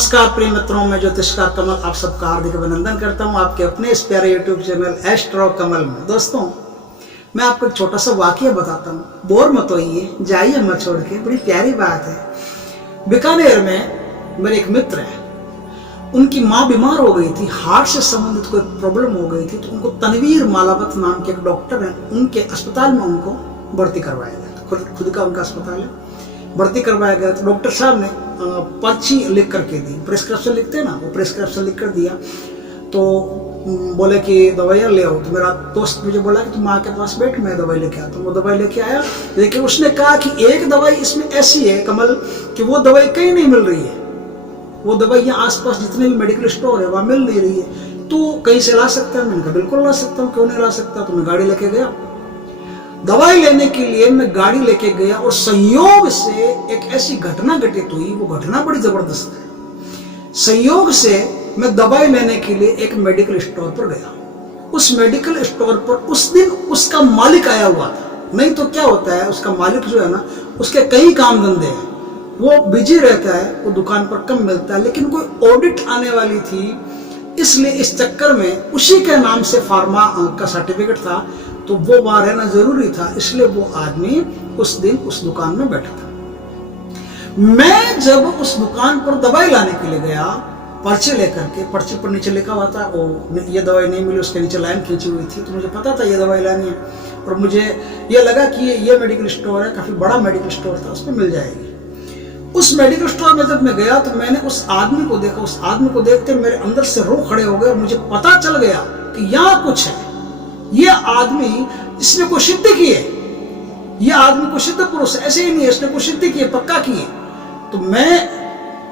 नमस्कार प्रिय मित्रों, मैं ज्योतिषकार कमल आप सबका हार्दिक अभिनंदन करता हूं आपके अपने इस प्यारे यूट्यूब चैनल एस्ट्रो कमल में। दोस्तों, मैं आपको एक छोटा सा वाकया बताता हूं, बोर मत होइए, जाइए मत छोड़ के। बड़ी प्यारी बात है। बीकानेर में मेरे एक मित्र है, उनकी माँ बीमार हो गई थी, हार्ट से संबंधित कोई प्रॉब्लम हो गई थी, तो उनको तनवीर मालावत नाम के एक डॉक्टर हैं, उनके अस्पताल में उनको भर्ती करवाया गया। खुद का उनका अस्पताल है, भर्ती करवाया गया। तो डॉक्टर साहब ने पर्ची लिख करके दी, प्रिस्क्रिप्शन लिखते हैं ना, वो प्रिस्क्रिप्शन लिख कर दिया। तो बोले कि दवाइयाँ ले आओ। तो मेरा दोस्त मुझे बोला कि तुम माँ के पास बैठ, मैं दवाई लेके आता हूँ। वो दवाई लेके आया, लेकिन उसने कहा कि एक दवाई इसमें ऐसी है कमल कि वो दवाई कहीं नहीं मिल रही है। वो दवाई यहाँ आसपास जितने भी मेडिकल स्टोर है वहाँ मिल नहीं रही है, तो कहीं से ला सकता है? मैंने कहा बिल्कुल ला सकता हूँ, क्यों नहीं ला सकता। तो मैं गाड़ी लेके गया, दवाई लेने के लिए मैं गाड़ी लेके गया, और संयोग से एक ऐसी घटना घटित हुई। वो घटना बड़ी जबरदस्त है। संयोग से मैं दवाई लेने के लिए एक मेडिकल स्टोर पर गया। उस मेडिकल स्टोर पर उस दिन उसका मालिक आया हुआ था। नहीं तो क्या होता है, उसका मालिक जो है ना, उसके कई काम धंधे हैं, वो बिजी रहता है, वो दुकान पर कम मिलता है। लेकिन कोई ऑडिट आने वाली थी, इसलिए इस चक्कर में उसी के नाम से फार्मा का सर्टिफिकेट था, तो वो वहां रहना जरूरी था, इसलिए वो आदमी उस दिन उस दुकान में बैठा था। मैं जब उस दुकान पर दवाई लाने के लिए गया, पर्ची लेकर के, पर्ची पर नीचे लिखा हुआ था, और ये दवाई नहीं मिली, उसके नीचे लाइन खींची हुई थी। तो मुझे पता था ये दवाई लानी है, और मुझे ये लगा कि ये मेडिकल स्टोर है, काफी बड़ा मेडिकल स्टोर था, उसमें मिल जाएगी। उस मेडिकल स्टोर में जब मैं गया तो मैंने उस आदमी को देखा। उस आदमी को देखते मेरे अंदर से रूह खड़े हो गए, और मुझे पता चल गया कि यहाँ कुछ है। ये आदमी, इसने कोई सिद्धि की है, ये आदमी को सिद्ध पुरुष है, ऐसे ही नहीं है, इसने कोई सिद्धि की है, पक्का की है। तो मैं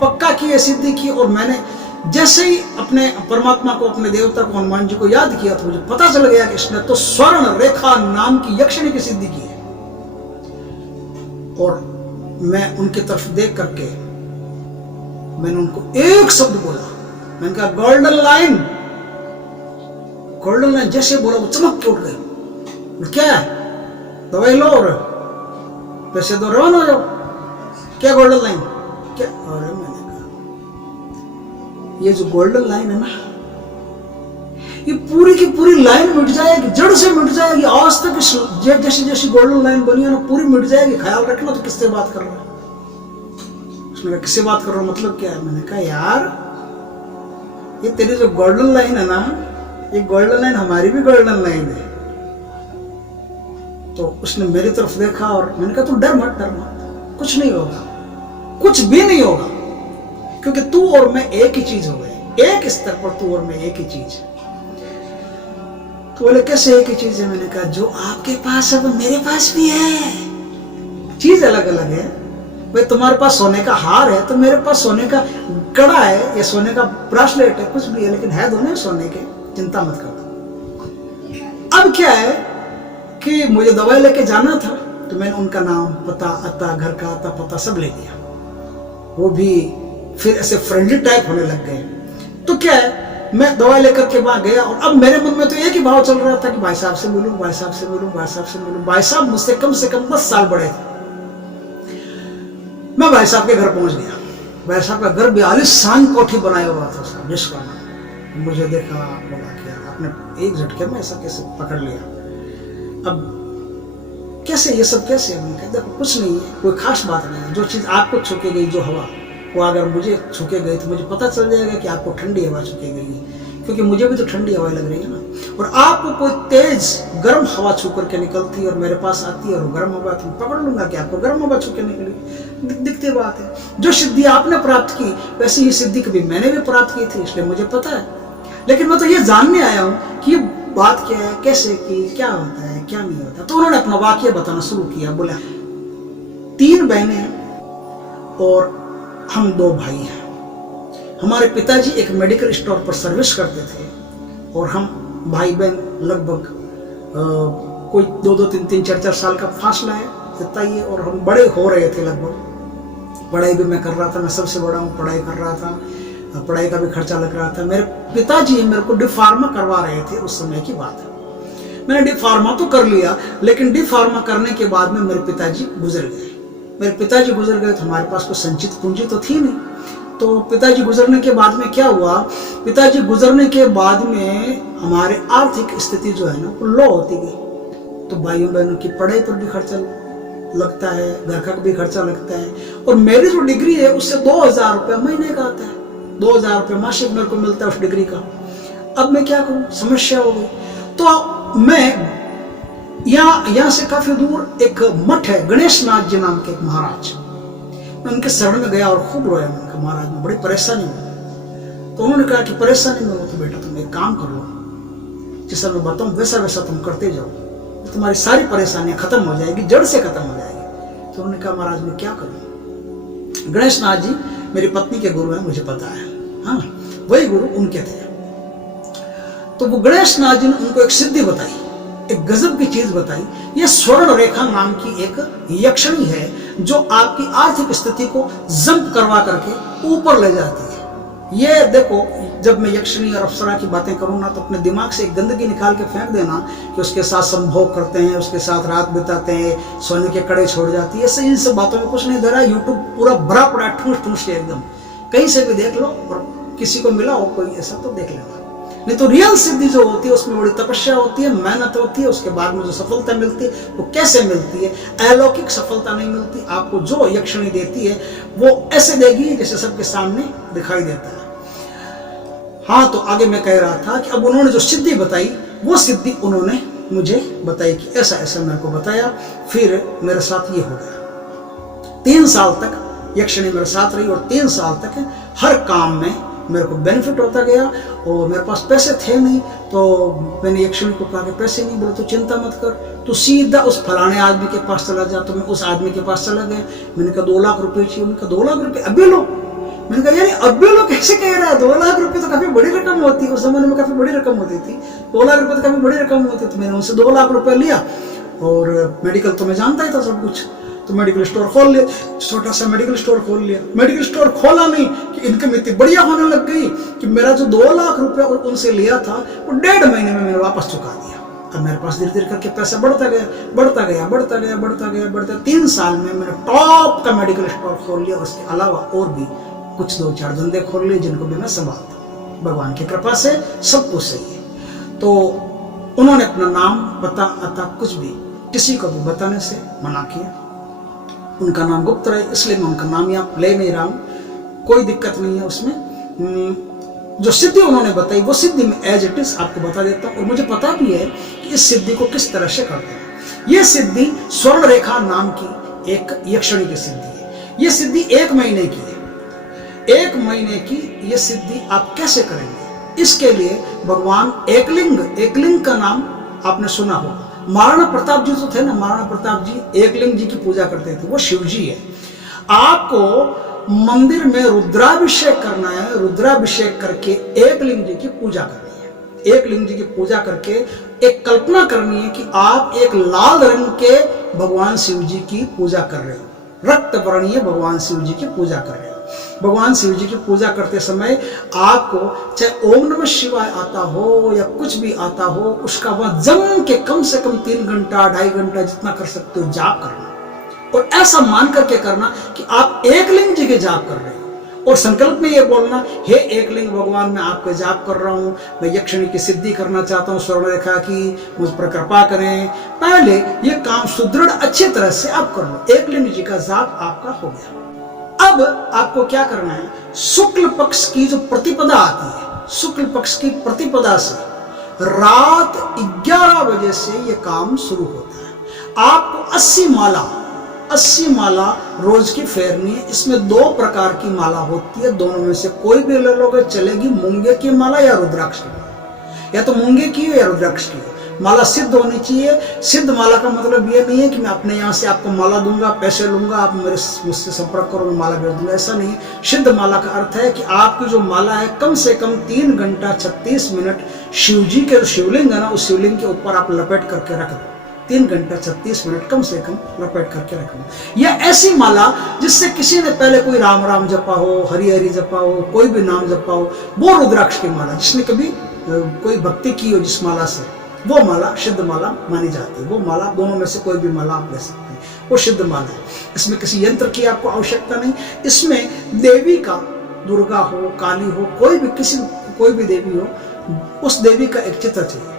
पक्का की है, सिद्धि की, और मैंने जैसे ही अपने परमात्मा को, अपने देवता को, हनुमान जी को याद किया, तो मुझे पता चल गया कि इसने तो स्वर्ण रेखा नाम की यक्षिणी की सिद्धि की है। और मैं उनकी तरफ देख करके मैंने उनको एक शब्द बोला, मैंने कहा गोल्डन लाइन। गोल्डन लाइन जैसे बोला, वो चमक के उठ गई। क्या है? दवाई लो और पैसे दो, रवाना हो जाओ। क्या गोल्डन लाइन? क्या? अरे मैंने कहा ये जो गोल्डन लाइन है ना, ये पूरी की पूरी लाइन मिट जाएगी, जड़ से मिट जाएगी। आज तक जैसी जैसी गोल्डन लाइन बनी है ना, पूरी मिट जाएगी। ख्याल रखना। तो किससे बात कर रहा है? उसने कहा किससे बात कर रहा हूं, मतलब क्या है? मैंने कहा यार, ये तेरी जो गोल्डन लाइन है ना, ये गोल्डन लाइन हमारी भी गोल्डन लाइन है। तो उसने मेरी तरफ देखा, और मैंने कहा तू डर मत, डर मत, कुछ नहीं होगा, कुछ भी नहीं होगा, क्योंकि तू और मैं एक ही चीज हो गए, एक स्तर पर तू और मैं एक ही चीज। तो बोले कैसे एक ही चीज है? मैंने कहा जो आपके पास है वो मेरे पास भी है, चीज अलग अलग है। भाई तुम्हारे पास सोने का हार है, तो मेरे पास सोने का कड़ा है, या सोने का ब्रासलेट है, कुछ भी है, लेकिन है दोनों सोने के, चिंता मत कर। अब क्या है कि मुझे दवाई लेके जाना था, तो मैंने उनका नाम, पता, अता, घर का अता पता सब ले लिया। वो भी फिर ऐसे फ्रेंडली टाइप होने लग गए। तो क्या है, मैं दवाई लेकर के वहां गया, और अब मेरे मन में तो एक ही भाव चल रहा था कि भाई साहब से मिलूं, भाई साहब से मिलूं, भाई साहब से मिलूं। भाई साहब मुझसे कम से कम 10 साल बड़े थे। मैं भाई साहब के घर पहुंच गया। भाई साहब का घर 42 सान कोठी बनाया हुआ था उसका, विश्वकर्मा। मुझे देखा, बोला कि आपने एक झटके में ऐसा कैसे पकड़ लिया? अब कैसे, ये सब कैसे? मैंने कहा देखो कुछ नहीं है, कोई खास बात नहीं है। जो चीज आपको छूके गई, जो हवा, वो अगर मुझे छूके गई, तो मुझे पता चल जाएगा कि आपको ठंडी हवा छूके गई है, क्योंकि मुझे भी तो ठंडी हवा लग रही है ना। और आपको कोई तेज गर्म हवा छू करके निकलती है और मेरे पास आती है, और गर्म हवा, तुम पकड़ लूंगा कि आपको गर्म हवा छू के निकली। दिखती बात है। जो सिद्धि आपने प्राप्त की, वैसी ही सिद्धि कभी मैंने भी प्राप्त की थी, इसलिए मुझे पता है। लेकिन मैं तो ये जानने आया हूँ कि ये बात क्या है, कैसे की, क्या होता है, क्या नहीं होता। तो उन्होंने अपना वाक्य बताना शुरू किया। बोला 3 बहनें हैं और हम 2 भाई हैं। हमारे पिताजी एक मेडिकल स्टोर पर सर्विस करते थे, और हम भाई बहन लगभग कोई 2-2, 3-3, 4-4 साल का फासला है, इतना ही है। और हम बड़े हो रहे थे लगभग। पढ़ाई भी मैं कर रहा था, मैं सबसे बड़ा हूँ, पढ़ाई कर रहा था, पढ़ाई का भी खर्चा लग रहा था। मेरे पिताजी मेरे को डी फार्मा करवा रहे थे, उस समय की बात है। मैंने डी फार्मा तो कर लिया, लेकिन डी फार्मा करने के बाद में मेरे पिताजी गुजर गए। मेरे पिताजी गुजर गए तो हमारे पास कोई संचित पूंजी तो थी नहीं। तो पिताजी गुजरने के बाद में क्या हुआ, पिताजी गुजरने के बाद में हमारे आर्थिक स्थिति जो है ना वो लो होती गई। तो भाइयों बहनों की पढ़ाई पर भी खर्चा लगता है, घर का भी खर्चा लगता है, और मेरी जो डिग्री है उससे 2000 रुपये महीने का आता है, 2000 रुपये मासिक मेरे को मिलता है उस डिग्री का। अब मैं क्या करूं, समस्या हो गई। तो मैं यहाँ से काफी दूर एक मठ है, गणेश नाथ जी नाम के एक महाराज, मैं उनके शरण में गया और खूब रोया। मैंने कहा महाराज में बड़ी परेशानी में। तो उन्होंने कहा कि परेशानी में हो तो बेटा तुम एक काम कर लो, जैसा मैं बताऊं वैसा वैसा तुम करते जाओ, तो तुम्हारी सारी परेशानियां खत्म हो जाएगी, जड़ से खत्म हो जाएगी। तो उन्होंने कहा महाराज मैं क्या करूं। गणेश नाथ जी मेरी पत्नी के गुरु हैं, मुझे पता है, हाँ वही गुरु उनके थे। तो वो गणेश नाथ जी ने उनको एक सिद्धि बताई, एक गजब की चीज बताई। ये स्वर्ण रेखा नाम की एक यक्षिणी है जो आपकी आर्थिक स्थिति को जंप करवा करके ऊपर ले जाती है। ये देखो, जब मैं यक्षिणी और अप्सरा की बातें करूँ ना तो अपने दिमाग से एक गंदगी निकाल के फेंक देना कि उसके साथ संभोग करते हैं, उसके साथ रात बिताते हैं, सोने के कड़े छोड़ जाती है, ऐसे इन सब बातों में कुछ नहीं दे रहा। यूट्यूब पूरा भरा पड़ा ठूस ठूस के एकदम, कहीं से भी देख लो, और किसी को मिला हो कोई ऐसा तो देख लेना। नहीं तो रियल सिद्धि जो होती है उसमें बड़ी तपस्या होती है, मेहनत होती है, उसके बाद में जो सफलता मिलती है वो कैसे मिलती है। अलौकिक सफलता नहीं मिलती, आपको जो यक्षिणी देती है वो ऐसे देगी जैसे सबके सामने दिखाई देता है। हाँ, तो आगे मैं कह रहा था कि अब उन्होंने जो सिद्धि बताई वो सिद्धि उन्होंने मुझे बताई कि ऐसा ऐसा मेरे को बताया, फिर मेरे साथ ये हो गया। 3 साल तक यक्षिणी मेरे साथ रही और 3 साल तक हर काम में मेरे को बेनिफिट होता गया। और मेरे पास पैसे थे नहीं, तो मैंने यक्षिणी को कहा कि पैसे नहीं, बोले तो चिंता मत कर, तू सीधा उस फलाने आदमी के पास चला जा। तो मैं उस आदमी के पास चला गया। मैंने कहा 2 लाख रुपए चाहिए। उन्होंने कहा 2 लाख रुपए अभी लो। मैंने कहा यार अभी लो कैसे कह रहा है, 2 लाख रुपए तो काफी बड़ी रकम होती है, उस जमाने में काफी बड़ी रकम होती थी, 2 लाख रुपए तो काफी बड़ी रकम होती थी। तो मैंने उनसे 2 लाख रुपए लिया, और मेडिकल तो मैं जानता ही था सब कुछ, तो मेडिकल स्टोर खोल लिया, छोटा सा मेडिकल स्टोर खोल लिया। मेडिकल स्टोर खोला नहीं कि इनकम इतनी बढ़िया होने लग गई कि मेरा जो 2 लाख रुपया उनसे लिया था वो 1.5 महीने में मैंने वापस चुका दिया। अब मेरे पास धीरे धीरे करके पैसा बढ़ता गया, बढ़ता गया, बढ़ता गया, बढ़ता गया, बढ़ता। 3 साल में मैंने टॉप का मेडिकल स्टोर खोल लिया। उसके अलावा और भी कुछ 2-4 धंधे खोल लिए जिनको भी मैं संभालता। भगवान की कृपा से सब कुछ सही है। तो उन्होंने अपना नाम, पता, अता कुछ भी किसी को भी बताने से मना किया। उनका नाम गुप्त रहे, इसलिए मैं उनका नाम यहाँ ले नहीं रहा हूँ, कोई दिक्कत नहीं है उसमें। जो सिद्धि उन्होंने बताई वो सिद्धि मैं एज इट इज आपको बता देता हूँ, और मुझे पता भी है कि इस सिद्धि को किस तरह से करते हैं। ये सिद्धि स्वर्ण रेखा नाम की एक यक्षिणी की सिद्धि है। ये सिद्धि 1 महीने की है। 1 महीने की ये सिद्धि आप कैसे करेंगे, इसके लिए भगवान एकलिंग का नाम आपने सुना होगा। महाराणा प्रताप जी जो थे ना, महाराणा प्रताप जी एकलिंग जी की पूजा करते थे, वो शिव जी है। आपको मंदिर में रुद्राभिषेक करना है, रुद्राभिषेक करके एकलिंग जी की पूजा करनी है। एकलिंग जी की पूजा करके एक कल्पना करनी है कि आप एक लाल रंग के भगवान शिव जी की पूजा कर रहे हो, रक्त वर्णीय भगवान शिव जी की पूजा कर रहे हो। भगवान शिव जी की पूजा करते समय आपको चाहे ओम नमः शिवाय आता हो या कुछ भी आता हो, उसका वह जम के कम से कम 3 घंटा 2.5 घंटा जितना कर सकते हो जाप करना, और ऐसा मान करके करना कि आप एकलिंग जी के जाप कर रहे हो, और संकल्प में ये बोलना, हे एकलिंग भगवान मैं आपके जाप कर रहा हूँ, मैं यक्षिणी की सिद्धि करना चाहता हूँ, स्वर्ण रेखा की मुझ पर कृपा करें। पहले ये काम सुदृढ़ अच्छी तरह से आप कर लो। एकलिंग जी का जाप आपका हो गया। अब आपको क्या करना है, शुक्ल पक्ष की जो प्रतिपदा आती है, शुक्ल पक्ष की प्रतिपदा से रात 11 बजे से ये काम शुरू होता है। आपको 80 माला रोज की फेरनी है। इसमें 2 प्रकार की माला होती है, दोनों में से कोई भी ले लोगे चलेगी, मूंगे की माला या रुद्राक्ष की माला, या तो मूंगे की हो या रुद्राक्ष की हो। माला सिद्ध होनी चाहिए। सिद्ध माला का मतलब ये नहीं है कि मैं अपने यहाँ से आपको माला दूंगा, पैसे लूंगा, आप मुझसे संपर्क करो, मैं माला भेज दूंगा, ऐसा नहीं है। सिद्ध माला का अर्थ है कि आपकी जो माला है कम से कम 3 घंटा 36 मिनट शिव जी के शिवलिंग है ना, उस शिवलिंग के ऊपर आप लपेट करके रख दो। 3 घंटा 36 मिनट कम से कम लपेट करके रखना। या ऐसी माला जिससे किसी ने पहले कोई राम राम जपा हो, हरि हरि जपा हो, कोई भी नाम जपा हो, वो रुद्राक्ष की माला, जिसने कभी कोई भक्ति की हो जिस माला से, वो माला सिद्ध माला मानी जाती है। वो माला, दोनों में से कोई भी माला आप ले सकते हैं, वो सिद्ध माला है। इसमें किसी यंत्र की आपको आवश्यकता नहीं, इसमें देवी का दुर्गा हो, काली हो, कोई भी देवी हो, उस देवी का एक चित्र चाहिए।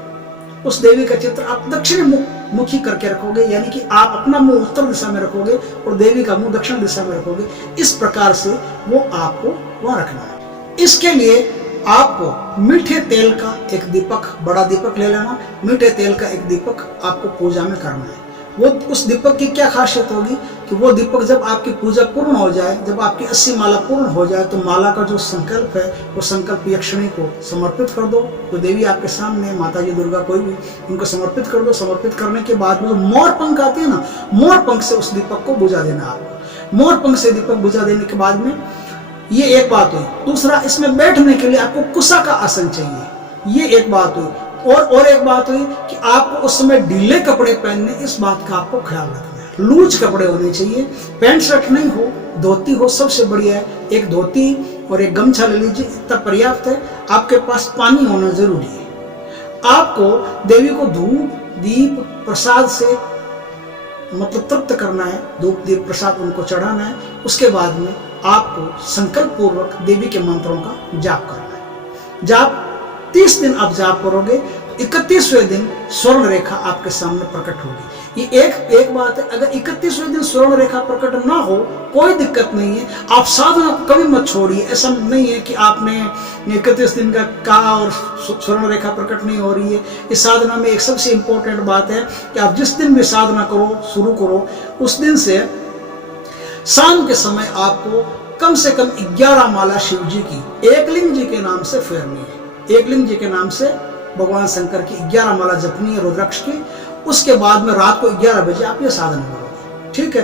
उस देवी का चित्र आप दक्षिण मुखी करके रखोगे, यानी कि आप अपना मुंह उत्तर दिशा में रखोगे और देवी का मुंह दक्षिण दिशा में रखोगे। इस प्रकार से वो आपको वहां रखना है। इसके लिए आपको मीठे तेल का एक दीपक, बड़ा दीपक ले लेना। मीठे तेल का एक दीपक आपको पूजा में करना है। वो उस दीपक की क्या खासियत होगी कि वो दीपक जब आपकी पूजा पूर्ण हो जाए, जब आपकी 80 माला पूर्ण हो जाए, तो माला का जो संकल्प है वो संकल्प यक्षिणी को समर्पित कर दो। तो देवी आपके सामने, माता जी दुर्गा कोई भी, उनको समर्पित कर दो। समर्पित करने के बाद में जो मोर पंख आती है ना, मोर पंख से उस दीपक को बुझा देना आपको। मोर पंख से दीपक बुझा देने के बाद में ये एक बात हुई। दूसरा, इसमें बैठने के लिए आपको कुशा का आसन चाहिए, ये एक बात हुई। और एक बात हुई कि आपको उस समय ढीले कपड़े पहनने, इस बात का आपको ख्याल रखना है। लूज कपड़े होने चाहिए, पैंट शर्ट नहीं हो, धोती हो, सबसे बढ़िया है। एक धोती और एक गमछा ले लीजिए, इतना पर्याप्त है। आपके पास पानी होना जरूरी है। आपको देवी को धूप, दीप, प्रसाद से मतलब तृप्त करना है। धूप, दीप, प्रसाद उनको चढ़ाना है। उसके बाद में आपको संकल्प पूर्वक देवी के मंत्रों का जाप करना है। जाप 30 दिन आप जाप करोगे तो 31वें दिन स्वर्ण रेखा आपके सामने प्रकट होगी। ये एक बात है। अगर 31वें दिन स्वर्ण रेखा प्रकट ना हो, कोई दिक्कत नहीं है, आप साधना कभी मत छोड़िए। ऐसा नहीं है कि आपने 31 दिन का कहा और स्वर्ण रेखा प्रकट नहीं हो रही है। इस साधना में एक सबसे इंपॉर्टेंट बात है कि आप जिस दिन भी साधना करो, शुरू करो, उस दिन से शाम के समय आपको कम से कम 11 माला शिव जी की एकलिंग जी के नाम से फेरनी है। एकलिंग जी के नाम से भगवान शंकर की 11 माला जपनी है, रुद्राक्ष की। उसके बाद में रात को 11 बजे आप ये साधना करोगे, ठीक है।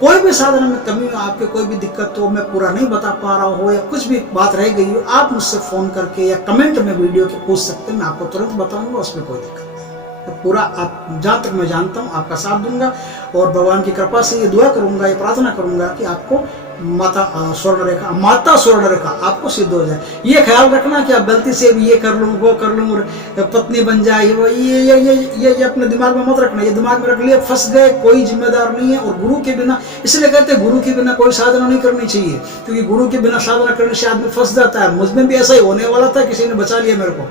कोई भी साधना में कमी हो, आपके कोई भी दिक्कत हो, मैं पूरा नहीं बता पा रहा हो या कुछ भी बात रह गई हो, आप मुझसे फोन करके या कमेंट में वीडियो के पूछ सकते हैं। मैं आपको तुरंत बताऊंगा, उसमें कोई दिक्कत नहीं। तो पूरा आप, जहाँ तक मैं जानता हूँ, आपका साथ दूंगा और भगवान की कृपा से ये दुआ करूंगा, ये प्रार्थना करूंगा कि आपको माता स्वर्ण रेखा आपको सिद्ध हो जाए। ये ख्याल रखना कि आप गलती से भी ये कर लूँ, वो कर लूँ, पत्नी बन जाए, ये अपने दिमाग में मत रखना। ये दिमाग में रख लिया, फंस गए, कोई जिम्मेदार नहीं है। और गुरु के बिना, इसलिए कहते हैं गुरु के बिना कोई साधना नहीं करनी चाहिए, क्योंकि गुरु के बिना साधना करने से आदमी फंस जाता है। मुझमें भी ऐसा ही होने वाला था, किसी ने बचा लिया मेरे को।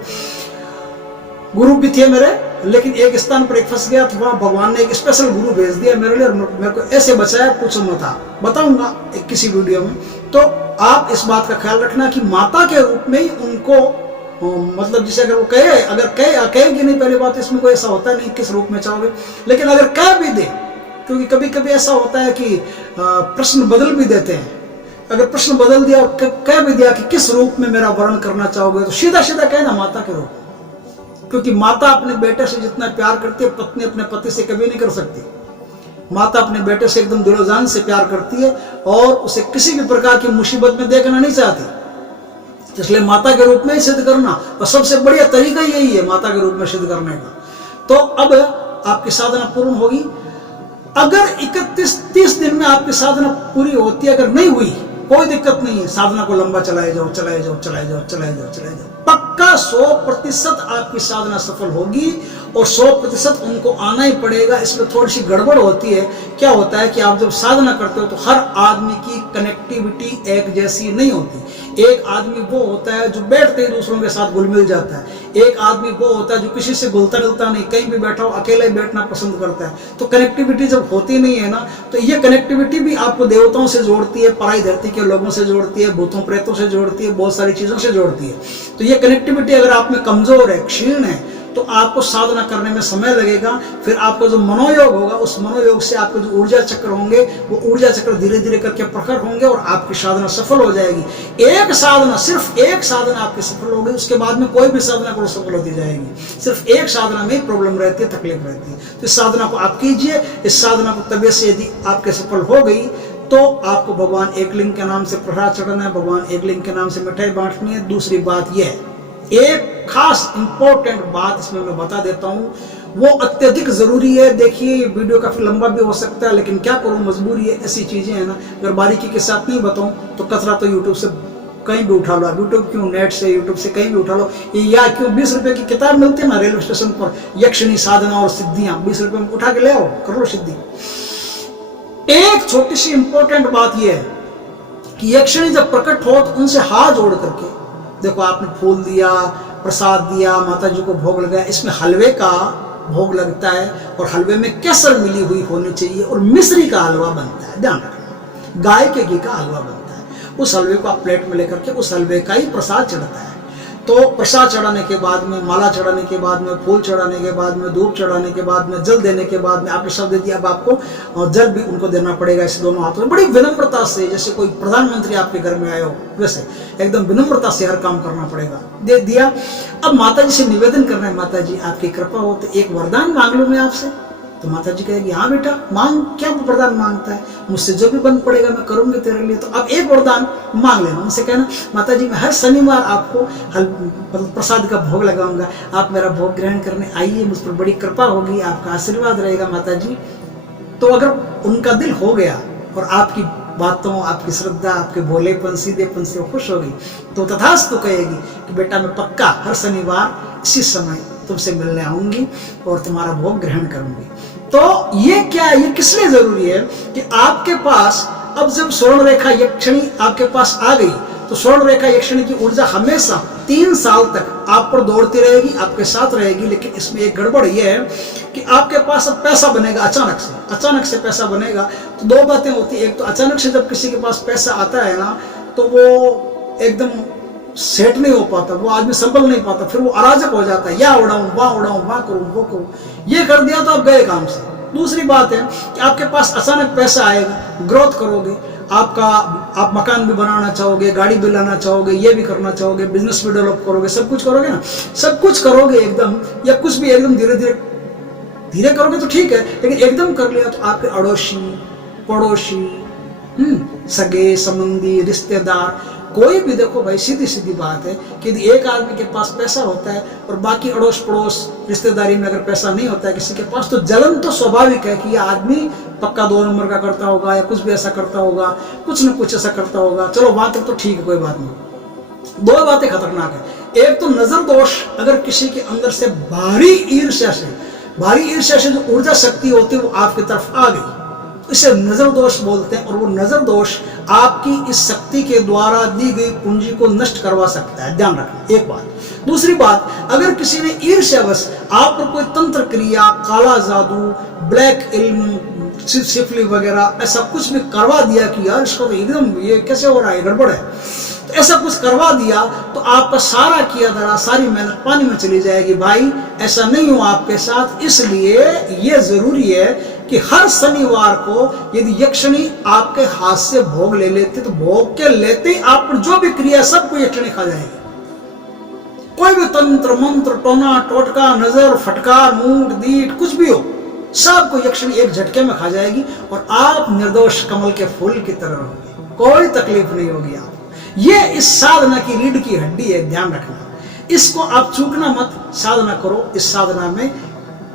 गुरु भी थे मेरे, लेकिन एक स्थान पर एक फंस गया था, वहां भगवान ने एक स्पेशल गुरु भेज दिया मेरे लिए और मेरे को ऐसे बचाया, पूछो मत। बताऊंगा एक किसी वीडियो में। तो आप इस बात का ख्याल रखना कि माता के रूप में ही उनको, मतलब जिसे अगर वो कहेगी नहीं, पहली बात इसमें कोई ऐसा होता नहीं किस रूप में चाहोगे, लेकिन अगर कह भी दे, क्योंकि कभी कभी ऐसा होता है कि प्रश्न बदल भी देते हैं। अगर प्रश्न बदल दिया और कह भी दिया कि किस रूप में मेरा वर्ण करना चाहोगे, तो सीधा सीधा कहना माता के रूप, क्योंकि माता अपने बेटे से जितना प्यार करती है, पत्नी अपने पति से कभी नहीं कर सकती। माता अपने बेटे से एकदम दिलो जान से प्यार करती है और उसे किसी भी प्रकार की मुसीबत में देखना नहीं चाहती। इसलिए माता के रूप में ही सिद्ध करना, और सबसे बढ़िया तरीका यही है माता के रूप में सिद्ध करने का। तो अब आपकी साधना पूर्ण होगी। अगर 31-30 दिन में आपकी साधना पूरी होती है, अगर नहीं हुई, कोई दिक्कत नहीं है, साधना को लंबा चलाए जाओ। पक्का 100% आपकी साधना सफल होगी और 100% उनको आना ही पड़ेगा। इसमें थोड़ी सी गड़बड़ होती है। क्या होता है कि आप जब साधना करते हो तो हर आदमी की कनेक्टिविटी एक जैसी नहीं होती। एक आदमी वो होता है जो बैठते ही दूसरों के साथ घुल मिल जाता है। एक आदमी वो होता है जो किसी से घुलता मिलता नहीं, कहीं भी बैठा हो अकेले बैठना पसंद करता है। तो कनेक्टिविटी जब होती नहीं है ना, तो ये कनेक्टिविटी भी आपको देवताओं से जोड़ती है, पराई धरती के लोगों से जोड़ती है, भूतों प्रेतों से जोड़ती है, बहुत सारी चीजों से जोड़ती है। तो ये कनेक्टिविटी अगर आप में कमजोर है, क्षीण है, तो आपको साधना करने में समय लगेगा। फिर आपको जो मनोयोग होगा, उस मनोयोग से आपके जो ऊर्जा चक्र होंगे, वो ऊर्जा चक्र धीरे धीरे करके प्रखर होंगे और आपकी साधना सफल हो जाएगी। एक साधना, सिर्फ एक साधना आपकी सफल होगी, उसके बाद में कोई भी साधना को सफल होती जाएगी। सिर्फ एक साधना में प्रॉब्लम रहती है, तकलीफ रहती है। तो इस साधना को आप कीजिए। इस साधना को तबीयत से यदि आपके सफल हो गई तो आपको भगवान एकलिंग के नाम से प्रसाद चढ़ाना है, भगवान एकलिंग के नाम से मिठाई बांटनी है। दूसरी बात यह है, एक खास इंपॉर्टेंट बात इसमें मैं बता देता हूं, वो अत्यधिक जरूरी है। देखिए ये वीडियो काफी लंबा भी हो सकता है, लेकिन क्या करूं, मजबूरी है, ऐसी चीजें हैं ना। अगर बारीकी के साथ नहीं बताऊं तो कचरा तो यूट्यूब से कहीं भी उठा लो। यूट्यूब क्यों, नेट से, यूट्यूब से कहीं भी उठा लो। या क्यों 20 रुपए की किताब मिलती है ना रेलवे स्टेशन पर, यक्षिणी साधना और सिद्धियां, 20 रुपए में उठा के ले आओ, कर लो सिद्धि। एक छोटी सी इंपॉर्टेंट बात यह है, कि यक्षिणी जब प्रकट हो तो उनसे हाथ जोड़ करके, देखो आपने फूल दिया, प्रसाद दिया, माता जी को भोग लगाया, इसमें हलवे का भोग लगता है और हलवे में केसर मिली हुई होनी चाहिए और मिश्री का हलवा बनता है, ध्यान रखना, गाय के घी का हलवा बनता है। उस हलवे को आप प्लेट में लेकर के उस हलवे का ही प्रसाद चढ़ता है। तो प्रसाद चढ़ाने के बाद में, माला चढ़ाने के बाद में, फूल चढ़ाने के बाद में, धूप चढ़ाने के बाद में, जल देने के बाद में, आपने शब्द दे दिया, अब आपको जल भी उनको देना पड़ेगा इस दोनों हाथों में, बड़ी विनम्रता से, जैसे कोई प्रधानमंत्री आपके घर में आए हो वैसे एकदम विनम्रता से हर काम करना पड़ेगा। दे दिया। अब माता जी से निवेदन करना है, माता जी आपकी कृपा हो तो एक वरदान मांग लूं मैं आपसे। तो माता जी कहेगी हाँ बेटा मांग, क्या वरदान मांगता है, मुझसे जो भी बन पड़ेगा मैं करूंगी तेरे लिए। तो अब एक वरदान मांग लेना, उनसे कहना माता जी मैं हर शनिवार आपको प्रसाद का भोग लगाऊंगा, आप मेरा भोग ग्रहण करने आइए, मुझ पर बड़ी कृपा होगी, आपका आशीर्वाद रहेगा माता जी। तो अगर उनका दिल हो गया और आपकी बातों, आपकी श्रद्धा, आपके भोलेपन, सीधेपन से वो खुश होगी तो तथास्तु कहेगी कि बेटा मैं पक्का हर शनिवार इसी समय तुमसे मिलने आऊंगी और तुम्हारा भोग ग्रहण करूंगी। तो ये क्या है, ये किस लिए जरूरी है कि आपके पास अब जब स्वर्ण रेखा यक्षिणी आपके पास आ गई तो स्वर्ण रेखा यक्षिणी की ऊर्जा हमेशा 3 साल तक आप पर दौड़ती रहेगी, आपके साथ रहेगी। लेकिन इसमें एक गड़बड़ ये है कि आपके पास अब पैसा बनेगा अचानक से पैसा बनेगा। तो 2 बातें होती है, एक तो अचानक से जब किसी के पास पैसा आता है ना तो वो एकदम सेट नहीं हो पाता, वो आदमी संभल नहीं पाता, फिर वो अराजक हो जाता है, या उड़ाऊं वहां करूं वो करूं, ये कर दिया तो आप गए काम से। दूसरी बात है कि आपके पास अचानक पैसा आएगा, ग्रोथ करोगे, आप मकान भी बनाना चाहोगे, गाड़ी भी लाना चाहोगे, ये भी करना चाहोगे, बिजनेस भी डेवलप करोगे, सब कुछ करोगे ना, सब कुछ करोगे एकदम, या कुछ भी एकदम धीरे करोगे तो ठीक है, लेकिन एकदम कर लिया तो आपके अड़ोसी पड़ोसी, सगे संबंधी, रिश्तेदार, कोई भी, देखो भाई सीधी बात है कि यदि एक आदमी के पास पैसा होता है और बाकी अड़ोस पड़ोस रिश्तेदारी में अगर पैसा नहीं होता है किसी के पास, तो जलन तो स्वाभाविक है कि यह आदमी पक्का 2 नंबर का करता होगा या कुछ भी ऐसा करता होगा, कुछ न कुछ ऐसा करता होगा। चलो वहां तक तो ठीक है, कोई बात नहीं। 2 बातें खतरनाक है, एक तो नजर दोष, अगर किसी के अंदर से भारी ईर्ष्या से जो ऊर्जा शक्ति होती है वो आपकी तरफ आ गई, इसे नजर दोष बोलते हैं। और वो नजर दोष आपकी इस शक्ति के द्वारा दी गई पूंजी को नष्ट करवा सकता है, ध्यान रखना, एक बात। दूसरी बात, अगर किसी ने ईर्ष्यावश आप पर कोई तंत्र क्रिया, काला जादू, ब्लैक इल्म, सिफली वगैरह ऐसा कुछ भी करवा दिया कि यार इसको तो एकदम ये कैसे हो रहा है, गड़बड़ है, तो ऐसा कुछ करवा दिया तो आपका सारा किया धरा, सारी मेहनत पानी में चली जाएगी। भाई ऐसा नहीं हो आपके साथ, इसलिए ये जरूरी है कि हर शनिवार को यदि यक्षिणी आपके हाथ से भोग ले लेते तो भोग के लेते ही आप पर जो भी क्रिया सबको यक्षिणी खा जाएगी। कोई भी तंत्र मंत्र, टोना टोटका, नजर, फटकार, मूड दीट कुछ भी हो, सबको यक्षिणी एक झटके में खा जाएगी और आप निर्दोष कमल के फूल की तरह रहोगे, कोई तकलीफ नहीं होगी आपको। ये इस साधना की रीढ़ की हड्डी है, ध्यान रखना, इसको आप चूकना मत, साधना करो। इस साधना में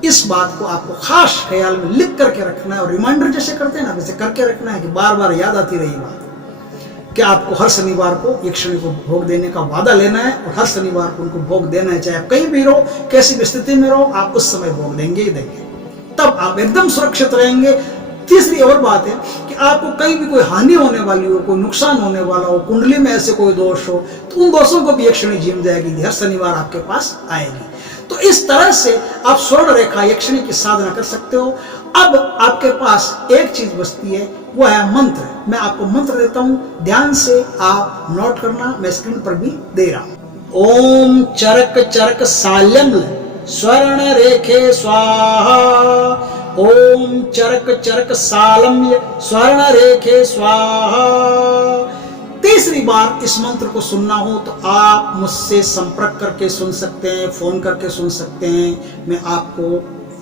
इस बात को आपको खास ख्याल में लिख करके रखना है और रिमाइंडर जैसे करते हैं ना वैसे करके रखना है कि बार बार याद आती रही बात कि आपको हर शनिवार को यक्षिणी को भोग देने का वादा लेना है और हर शनिवार को उनको भोग देना है, चाहे आप कहीं भी रहो, कैसी भी स्थिति में रहो, आप उस समय भोग देंगे ही देंगे, तब आप एकदम सुरक्षित रहेंगे। तीसरी और बात है कि आपको कहीं भी कोई हानि होने वाली हो, कोई नुकसान होने वाला हो, कुंडली में ऐसे कोई दोष हो, तो उन दोषों को भी यक्षिणी झीम जाएगी, हर शनिवार आपके पास आएगी। तो इस तरह से आप स्वर्ण रेखा यक्षिणी की साधना कर सकते हो। अब आपके पास एक चीज बचती है, वो है मंत्र। मैं आपको मंत्र देता हूं, ध्यान से आप नोट करना, मैं स्क्रीन पर भी दे रहा हूं। ओम चरक चरक साल्यम्ल स्वर्ण रेखे स्वाहा, ओम चरक चरक सालम्य स्वर्ण रेखे स्वाहा। तीसरी बार इस मंत्र को सुनना हो तो आप मुझसे संपर्क करके सुन सकते हैं, फोन करके सुन सकते हैं, मैं आपको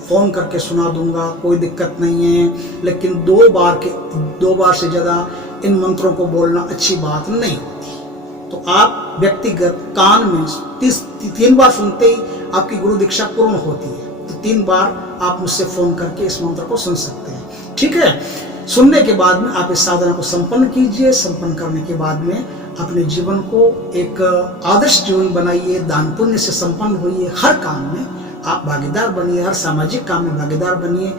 फोन करके सुना दूंगा, कोई दिक्कत नहीं है। लेकिन 2 बार से ज्यादा इन मंत्रों को बोलना अच्छी बात नहीं होती। तो आप व्यक्तिगत कान में 3 बार सुनते ही आपकी गुरु दीक्षा पूर्ण होती है, तो 3 बार आप मुझसे फोन करके इस मंत्र को सुन सकते हैं, ठीक है। सुनने के बाद में आप इस साधना को संपन्न कीजिए। संपन्न करने के बाद में अपने जीवन को एक आदर्श जीवन बनाइए, दान पुण्य से संपन्न होइए, हर काम में आप भागीदार बनिए, हर सामाजिक काम में भागीदार बनिए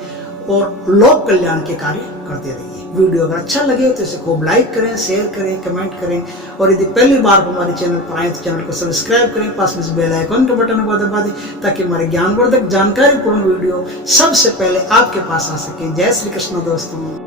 और लोक कल्याण के कार्य करते रहिए। वीडियो अगर अच्छा लगे तो इसे खूब लाइक करें, शेयर करें, कमेंट करें, और यदि पहली बार हमारे चैनल पर आए तो चैनल को सब्सक्राइब करें, पास में बेल आइकन का बटन को दबा दें ताकि हमारे ज्ञानवर्धक जानकारीपूर्ण वीडियो सबसे पहले आपके पास आ सके। जय श्री कृष्ण दोस्तों।